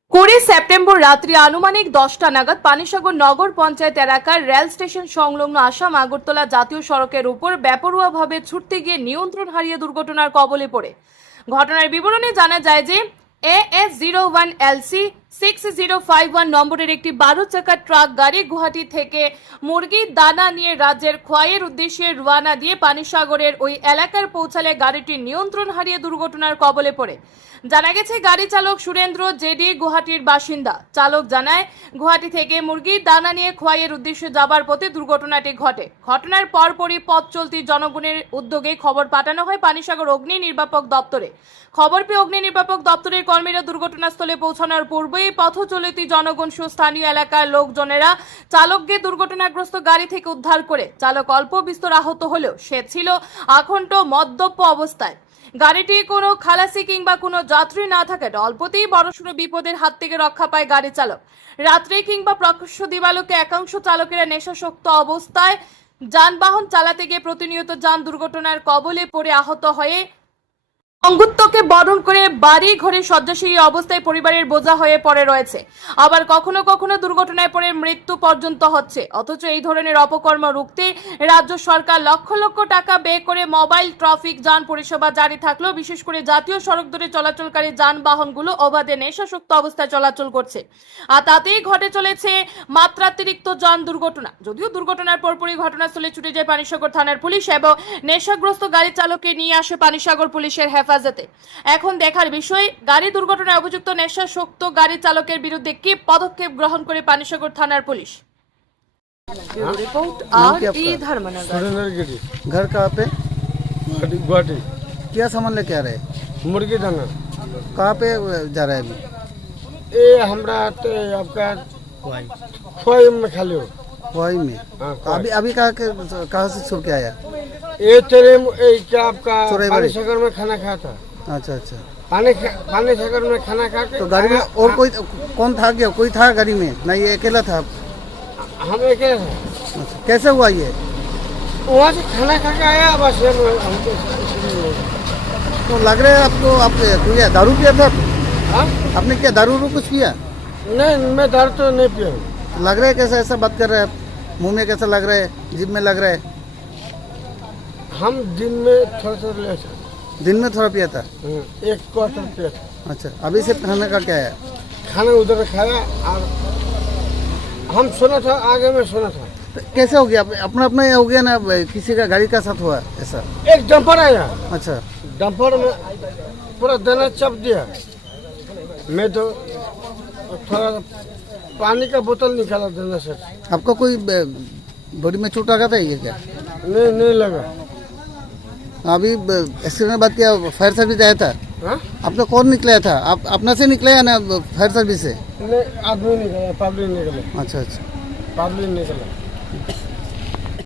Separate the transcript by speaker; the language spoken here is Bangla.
Speaker 1: 20 সেপ্টেম্বর রাত্রি আনুমানিক 10টা নাগাদ পানিসাগর নগর পঞ্চায়েত এলাকার রেল স্টেশন সংলগ্ন আসাম আগরতলা জাতীয় সড়কের উপর বেপরোয়াভাবে ছুটতে গিয়ে নিয়ন্ত্রণ হারিয়ে দুর্ঘটনার কবলে পড়ে। ঘটনার বিবরণে জানা যায় যে AS01LC 6051 নম্বরের একটি 12 চাকার ট্রাক গাড়ি গুয়াহাটি থেকে মুরগির দানা নিয়ে রাজ্যের খোয়াইয়ের উদ্দেশ্যে রওনা দিয়ে পানিসাগরের ওই এলাকার পৌঁছালে গাড়িটি নিয়ন্ত্রণ হারিয়ে দুর্ঘটনার কবলে পড়ে। জানা গেছে গাড়ি চালক সুরেন্দ্র জেডি গুয়াহাটির বাসিন্দা। চালক জানায় গুয়াহাটি থেকে মুরগির দানা নিয়ে খোয়াইয়ের উদ্দেশ্যে যাবার পথে দুর্ঘটনাটি ঘটে। ঘটনার পরপরই পথ চলতি জনগণের উদ্যোগে খবর পাঠানো হয় পানিসাগর অগ্নি নির্বাপক দপ্তরে। খবর পেয়ে অগ্নি নির্বাপক দপ্তরের কর্মীরা দুর্ঘটনাস্থলে পৌঁছানোর পূর্বেই পথ চলতি জনগণ সহ স্থানীয় এলাকার লোকজনেরা চালককে দুর্ঘটনাগ্রস্ত গাড়ি থেকে উদ্ধার করে। চালক অল্প বিস্তর আহত হলেও সে ছিল আখণ্ড মদ্যপ অবস্থায়। গাড়িটি কোনো খালাসি কিংবা কোনো যাত্রী না থাকায় অল্পতেই বড়সড় বিপদের হাত থেকে রক্ষা পায় গাড়ি চালক। রাত্রে কিংবা প্রকাশ্য দিবালোকে একাংশ চালকেরা নেশাসক্ত অবস্থায় যানবাহন চালাতে গিয়ে প্রতিনিয়ত যান দুর্ঘটনার কবলে পড়ে আহত হয়ে অঙ্গুত্বকে বরণ করে বাড়ি ঘরে শয্যাশায়ী অবস্থায় পরিবারের বোঝা হয়ে পড়ে রয়েছে। আবার কখনো কখনো দুর্ঘটনায় পড়ে মৃত্যু পর্যন্ত হচ্ছে। অথচ এই ধরনের অপকর্ম রুখতে রাজ্য সরকার লক্ষ লক্ষ টাকা ব্যয় করে মোবাইল ট্রাফিক যান পরিষেবা জারি থাকলেও বিশেষ করে জাতীয় সড়ক ধরে চলাচলকারী যানবাহনগুলো অবাধে নেশাসক্ত অবস্থায় চলাচল করছে। আর তাতেই ঘটে চলেছে মাত্রাতিরিক্ত যান দুর্ঘটনা। যদিও দুর্ঘটনার পরপরই ঘটনাস্থলে ছুটে যায় পানিসাগর থানার পুলিশ এবং নেশাগ্রস্ত গাড়ি চালককে নিয়ে আসে পানিসাগর পুলিশের হেফাজতে। এখন দেখার বিষয় গাড়ি দুর্ঘটনায় অভিযুক্ত নেশাসক্ত গাড়ি চালকের বিরুদ্ধে কি পদক্ষেপ গ্রহণ করে পানিসাগর থানার পুলিশ। रिपोर्ट आर.ई. धर्मनगर।
Speaker 2: घर कहाँ पे?
Speaker 3: गुवाहाटी।
Speaker 2: क्या सामान लेके आ रहे हैं?
Speaker 3: मुर्गी दाना
Speaker 2: कहाँ पे जा रहे हैं अभी?
Speaker 3: ये हमरा ते आपका खोई में खाली हो।
Speaker 2: हवाई में।
Speaker 3: हाँ,
Speaker 2: अभी अभी कहाँ से छुप के आया?
Speaker 3: ये तेरे क्या आपका
Speaker 2: चोराई
Speaker 3: पानी
Speaker 2: बाड़ी।
Speaker 3: सागर में खाना खाया था।
Speaker 2: अच्छा अच्छा।
Speaker 3: पानी सागर में खाना खा के
Speaker 2: तो गाड़ी में और कोई कौन था क्या? कोई था गाड़ी में? ना ये अकेला था?
Speaker 3: हम एक हैं।
Speaker 2: अच्छा, कैसे हुआ ये?
Speaker 3: वहाँ से खाना खा के आया बस ये हमको इसलिए।
Speaker 2: तो लग रहा है आपको आप क्या दारू पिया था?
Speaker 3: हाँ?
Speaker 2: आपने क्या दारू कुछ पिया?
Speaker 3: नहीं मैं दारू तो नहीं पिया हूँ।
Speaker 2: लग रहा है कैसा ऐसा बात कर रहे हैं आप? मुंह में कैसा लग रहा है? जीभ में लग रहा है?
Speaker 3: हम दिन में थोड़ा लिया था।
Speaker 2: दिन में थोड़ा पिया था?
Speaker 3: एक क्वार्टर पिया था।
Speaker 2: अच्छा, अभी से खाने का क्या है?
Speaker 3: खाना उधर खाया और हम सोना था आगे में सोना था।
Speaker 2: तो कैसे हो गया? अपना अपना हो गया ना? किसी का गाड़ी का साथ हुआ ऐसा?
Speaker 3: एक डंपर आया,
Speaker 2: अच्छा
Speaker 3: डंपर में पूरा दाना चप दिया। मैं तो थोड़ा पानी का बोतल निकाला दाना से।
Speaker 2: आपका कोई बॉडी में चोट लगा था ये क्या?
Speaker 3: नहीं लगा।
Speaker 2: अभी एक्सीडेंट के बाद क्या फायर सर्विस आया था?
Speaker 3: हाँ?
Speaker 2: आपका कौन निकलाया था? आप अपना से निकले या ना फायर सर्विस से?
Speaker 3: नहीं आदमी निकला, पब्लिक निकला,
Speaker 2: अच्छा अच्छा।
Speaker 3: पब्लिक निकला।